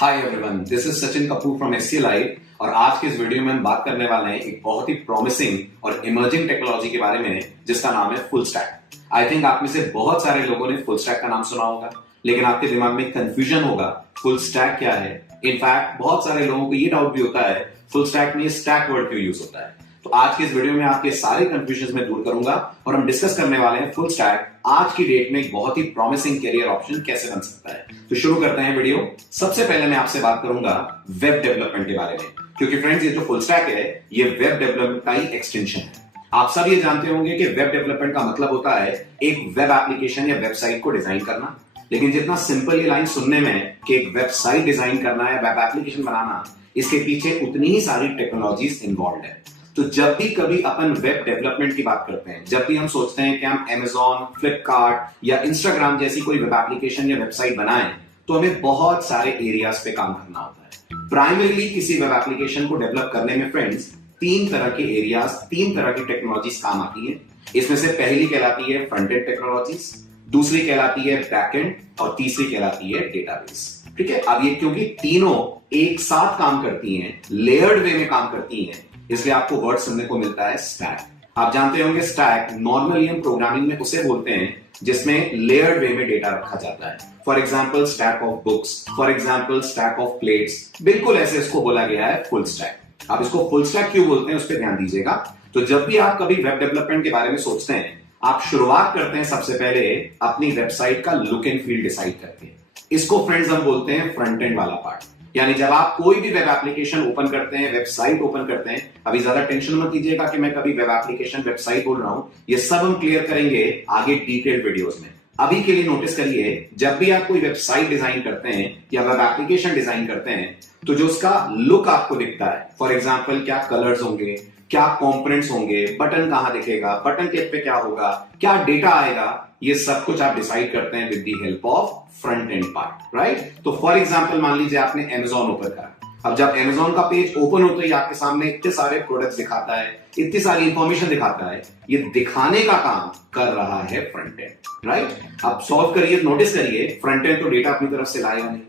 Hi everyone, this is Sachin Kapoor from SCL live और आज के इस वीडियो में हम बात करने वाले हैं एक बहुत ही प्रॉमिसिंग और इमर्जिंग टेक्नोलॉजी के बारे में जिसका नाम है फुल स्टैक। आई थिंक आप में से बहुत सारे लोगों ने फुल स्टैक का नाम सुना होगा, लेकिन आपके दिमाग में कंफ्यूजन होगा फुल स्टैक क्या है। इनफैक्ट बहुत सारे लोगों को ये डाउट भी होता है फुल स्टैक में स्टैक वर्ड क्यों यूज होता है। तो आज के इस वीडियो में आपके सारे कंफ्यूजन में दूर करूंगा और हम डिस्कस करने वाले हैं फुल स्टैक आज की डेट में एक बहुत ही प्रॉमिसिंग करियर ऑप्शन कैसे बन सकता है। तो शुरू करते हैं वीडियो। सबसे पहले मैं आपसे बात करूंगा वेब डेवलपमेंट के बारे में, क्योंकि फ्रेंड्स ये जो फुल स्टैक है ये वेब डेवलपमेंट का ही एक्सटेंशन है। आप सब ये जानते होंगे कि वेब डेवलपमेंट का मतलब होता है एक वेब एप्लीकेशन या वेबसाइट को डिजाइन करना, लेकिन जितना सिंपल ये लाइन सुनने में कि एक वेबसाइट डिजाइन करना है, वेब एप्लीकेशन बनाना, इसके पीछे उतनी ही सारी टेक्नोलॉजीज इन्वॉल्व है। तो जब भी कभी अपन वेब डेवलपमेंट की बात करते हैं, जब भी हम सोचते हैं कि हम Amazon, फ्लिपकार्ट या इंस्टाग्राम जैसी कोई वेब एप्लीकेशन या वेबसाइट बनाएं, तो हमें बहुत सारे एरियाज पे काम करना होता है। प्राइमरीली किसी वेब एप्लीकेशन को डेवलप करने में फ्रेंड्स तीन तरह के एरियाज, तीन तरह की टेक्नोलॉजीज काम आती है। इसमें से पहली कहलाती है फ्रंट एंड टेक्नोलॉजीज, दूसरी कहलाती है बैक एंड और तीसरी कहलाती है डेटाबेस। ठीक है, अब ये क्योंकि तीनों एक साथ काम करती हैं, लेयर्ड वे में काम करती हैं, इसलिए आपको वर्ड सुनने को मिलता है स्टैक। आप जानते होंगे स्टैक नॉर्मली हम प्रोग्रामिंग में उसे बोलते हैं जिसमें लेयर्ड वे में डेटा रखा जाता है। For example stack of books, for example stack of plates, बिल्कुल ऐसे इसको बोला गया है फुल स्टैक। आप इसको फुल स्टैक क्यों बोलते हैं उस पर ध्यान दीजिएगा। तो जब भी आप कभी वेब डेवलपमेंट के बारे में सोचते हैं, आप शुरुआत करते हैं सबसे पहले अपनी वेबसाइट का लुक एंड फील डिसाइड करके। इसको फ्रेंड्स हम बोलते हैं फ्रंट एंड वाला पार्ट। यानी जब आप कोई भी वेब एप्लीकेशन ओपन करते हैं, वेबसाइट ओपन करते हैं, अभी ज्यादा टेंशन मत लीजिएगा कि मैं कभी वेब एप्लीकेशन वेबसाइट बोल रहा हूं, ये सब हम क्लियर करेंगे आगे डिटेल्ड वीडियोस में। अभी के लिए नोटिस करिए, जब भी आप कोई वेबसाइट डिजाइन करते हैं या वेब एप्लीकेशन डिजाइन करते हैं, तो जो उसका लुक आपको दिखता है, फॉर एग्जाम्पल क्या कलर्स होंगे, क्या कंपोनेंट्स होंगे, बटन कहां दिखेगा, बटन क्लिक पे क्या होगा, क्या डेटा आएगा, ये सब कुछ आप डिसाइड करते हैं with the help of front end part, right. तो फॉर एग्जांपल मान लीजिए आपने Amazon ओपन करा। अब जब Amazon का पेज ओपन होता ही आपके सामने इतने सारे प्रोडक्ट्स दिखाता है, इतनी सारी इंफॉर्मेशन दिखाता है, ये दिखाने का काम कर रहा है फ्रंट एंड, राइट। अब सॉल्व करिए, नोटिस करिए, फ्रंट एंड तो डेटा अपनी तरफ से लाएगा नहीं,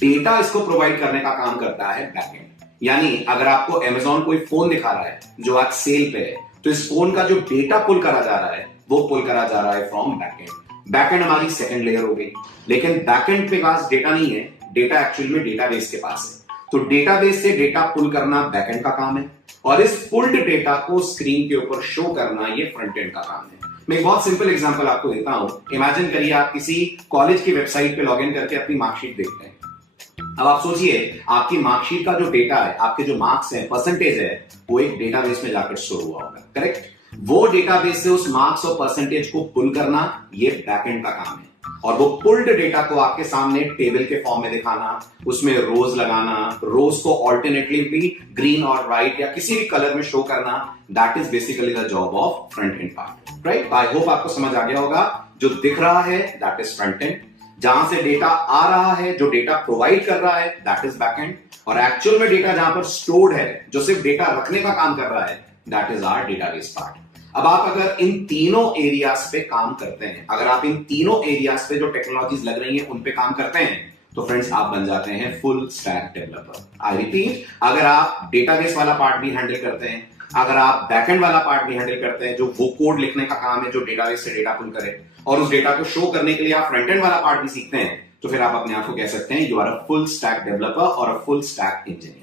डेटा इसको प्रोवाइड करने का काम करता है बैक एंड। यानी अगर आपको Amazon कोई फोन दिखा रहा है जो आज सेल पे है, तो इस फोन का जो डेटा पुल करा जा रहा है वो पुल करा जा रहा है फ्रॉम बैकएंड। बैकएंड हमारी सेकंड लेयर हो गई, लेकिन बैकएंड पे पास डेटा नहीं है, डेटा एक्चुअली में डेटाबेस के पास है। तो डेटाबेस से डेटा पुल करना बैकएंड का काम है और इस पुल्ड डेटा को स्क्रीन के ऊपर शो करना ये फ्रंट एंड का काम है। मैं एक बहुत सिंपल एग्जांपल आपको देता हूं। इमेजिन करिए आप किसी कॉलेज की वेबसाइट पे लॉगिन करके अपनी मार्कशीट देखते हैं। अब आप सोचिए आपकी मार्कशीट का जो डेटा है, आपके जो मार्क्स हैं, परसेंटेज है, वो एक डेटाबेस में जाकर स्टोर हुआ होगा, करेक्ट। वो डेटाबेस से उस मार्क्स और परसेंटेज को पुल करना ये बैकएंड का काम है और वो पुल्ड डेटा को आपके सामने टेबल के फॉर्म में दिखाना, उसमें रोज लगाना, रोज को ऑल्टरनेटली भी ग्रीन और व्हाइट या किसी भी कलर में शो करना, that is basically the job of front end part, right. I hope आपको समझ आ गया होगा। जो दिख रहा है दैट इज फ्रंट एंड, जहां से डेटा आ रहा है, जो डेटा प्रोवाइड कर रहा है दैट इज बैकएंड, और एक्चुअल में डेटा जहां पर स्टोर्ड है, जो सिर्फ डेटा रखने का काम कर रहा है, that is our database part. अब आप अगर इन तीनों एरियाज पे काम करते हैं, अगर आप इन तीनों एरियाज पे जो टेक्नोलॉजीज लग रही हैं उन पे काम करते हैं, तो फ्रेंड्स आप बन जाते हैं full stack developer. I repeat, अगर आप डेटाबेस वाला पार्ट भी हैंडल करते हैं, अगर आप बैकएंड वाला पार्ट भी हैंडल करते हैं, जो वो कोड लिखने का काम है जो डेटाबेस से डेटा पुल करे, और उस डेटा को शो करने के लिए आप फ्रंट एंड वाला पार्ट भी सीखते हैं, तो फिर आप अपने आप को कह सकते हैं you are a full stack developer और अ फुल स्टैक इंजीनियर।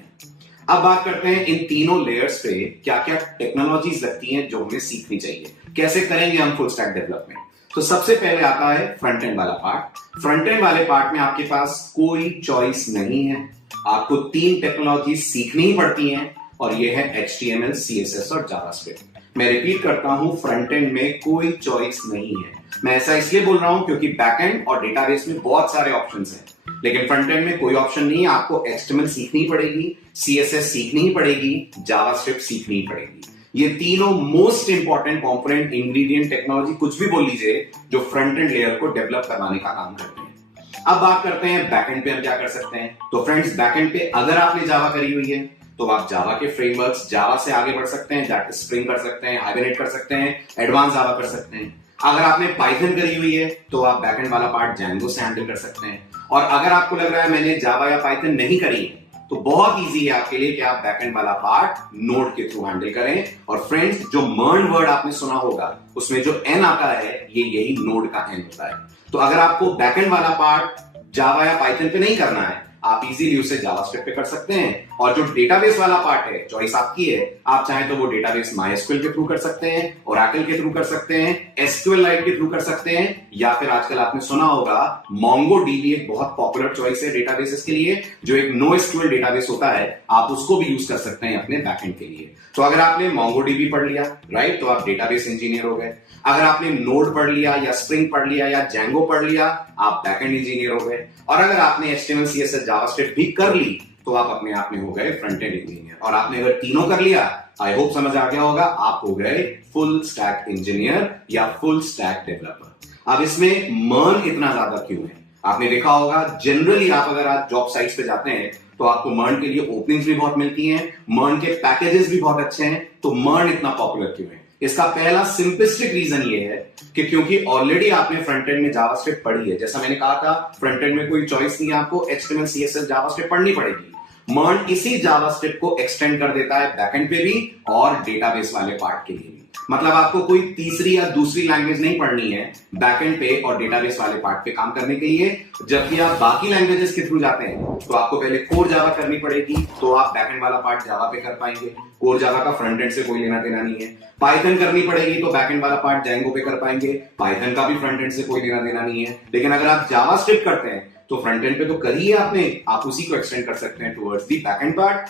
अब बात करते हैं इन तीनों लेयर्स पे क्या क्या टेक्नोलॉजीज लगती हैं जो हमें सीखनी चाहिए, कैसे करेंगे हम फुल स्टैक डेवलपमेंट। तो सबसे पहले आता है फ्रंट एंड वाला पार्ट। फ्रंट एंड वाले पार्ट में आपके पास कोई चॉइस नहीं है, आपको तीन टेक्नोलॉजी सीखनी ही पड़ती हैं और ये है HTML, CSS और जावास्क्रिप्ट। मैं रिपीट करता हूं, फ्रंट एंड में कोई चॉइस नहीं है। मैं ऐसा इसलिए बोल रहा हूं क्योंकि बैकएंड और डेटाबेस में बहुत सारे ऑप्शंस हैं, लेकिन फ्रंट एंड में कोई ऑप्शन नहीं है। आपको HTML सीखनी पड़ेगी, CSS सीखनी ही पड़ेगी, जावास्क्रिप्ट सीखनी ही पड़ेगी। ये तीनों most important component, ingredient, technology, कुछ भी बोल लीजिए, जो फ्रंट एंड लेयर को डेवलप करवाने का काम करते हैं। अब बात करते हैं बैकएंड पे हम क्या कर सकते हैं। तो फ्रेंड्स बैकएंड पे अगर आपने जावा करी हुई है तो आप जावा के फ्रेमवर्क्स, जावा से आगे बढ़ सकते हैं, दैट स्प्रिंग कर सकते हैं, हाइबरनेट कर सकते हैं, एडवांस जावा कर सकते हैं। अगर आपने पाइथन करी हुई है तो आप बैकएंड वाला पार्ट जैंगो से हैंडल कर सकते हैं। और अगर आपको लग रहा है मैंने जावा या पाइथन नहीं करी है, तो बहुत इजी है आपके लिए कि आप बैकएंड वाला पार्ट नोड के थ्रू हैंडल करें। और फ्रेंड्स, जो मर्न वर्ड आपने सुना होगा उसमें जो एन आता है ये यही नोड का एन होता है। तो अगर आपको बैकएंड वाला पार्ट जावा या पाइथन पे नहीं करना है, आप इजीली उसे जावास्क्रिप्ट पे कर सकते हैं। और जो डेटाबेस वाला पार्ट है, चॉइस आपकी है, आप चाहें तो वो डेटाबेस MySQL के थ्रू कर सकते हैं, Oracle के थ्रू कर सकते हैं, SQLite के थ्रू कर सकते हैं, या फिर आजकल आपने सुना होगा MongoDB एक बहुत पॉपुलर चॉइस है डेटाबेसेस के लिए, जो एक NoSQL डेटाबेस होता है, आप उसको भी यूज कर सकते हैं अपने बैकएंड के लिए। तो अगर आपने MongoDB पढ़ लिया, राइट, तो आप डेटाबेस इंजीनियर हो गए। अगर आपने नोड पढ़ लिया या स्प्रिंग पढ़ लिया या Django पढ़ लिया, आप बैकएंड इंजीनियर हो गए। और अगर आपने HTML CSS जावास्क्रिप्ट भी कर ली, तो आप अपने आप में हो गए फ्रंट एंड इंजीनियर। और आपने अगर तीनों कर लिया, आई होप समझ आ गया होगा, आप हो गए फुल स्टैक इंजीनियर या फुल स्टैक डेवलपर। अब इसमें मर्न इतना ज्यादा क्यों है? आपने देखा होगा जनरली आप अगर आज जॉब साइट्स पे जाते हैं तो आपको मर्न के लिए ओपनिंग्स भी बहुत मिलती हैं, मर्न के पैकेजेस भी बहुत अच्छे हैं। तो मर्न इतना पॉपुलर क्यों है? इसका पहला सिंपलिस्टिक रीजन ये है कि क्योंकि ऑलरेडी आपने फ्रंट एंड में जावास्क्रिप्ट पढ़ी है। जैसा मैंने कहा था, फ्रंट एंड में कोई चॉइस नहीं है, आपको HTML CSS जावास्क्रिप्ट पढ़नी पड़ेगी। मर्न इसी जावास्क्रिप्ट को एक्सटेंड कर देता है बैकएंड पे भी और डेटाबेस वाले पार्ट के लिए भी। मतलब आपको कोई तीसरी या दूसरी लैंग्वेज नहीं पढ़नी है बैकएंड पे और डेटाबेस वाले पार्ट पे काम करने के लिए। जबकि आप बाकी लैंग्वेजेस के थ्रू जाते हैं तो आपको पहले कोर जावा करनी पड़ेगी, तो आप बैकएंड वाला पार्ट जावा पे कर पाएंगे। कोर जावा का फ्रंट एंड से कोई लेना देना नहीं है। पाइथन करनी पड़ेगी तो बैकएंड वाला पार्ट Django पे कर पाएंगे, पाइथन का भी फ्रंट एंड से कोई लेना देना नहीं है। लेकिन अगर आप जावास्क्रिप्ट करते हैं तो फ्रंट एंड पे तो करी है आपने, आप उसी को एक्सटेंड कर सकते हैं टुवर्ड्स द बैकएंड पार्ट,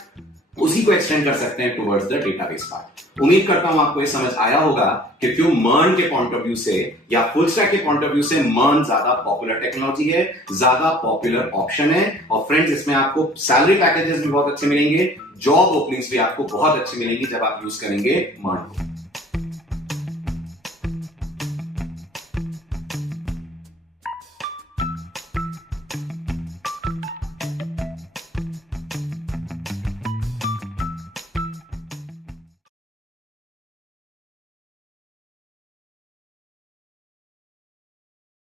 उसी को एक्सटेंड कर सकते हैं टुवर्ड्स द डेटाबेस पार्ट। उम्मीद करता हूं आपको ये समझ आया होगा कि क्यों मर्न के पॉइंट ऑफ व्यू से या फुल स्टैक के पॉइंट ऑफ व्यू से मर्न ज्यादा पॉपुलर टेक्नोलॉजी है, ज्यादा पॉपुलर ऑप्शन है। और फ्रेंड्स, इसमें आपको सैलरी पैकेजेस भी बहुत अच्छे मिलेंगे, जॉब ओपनिंग्स भी आपको बहुत अच्छी मिलेंगी जब आप यूज करेंगे मर्न को।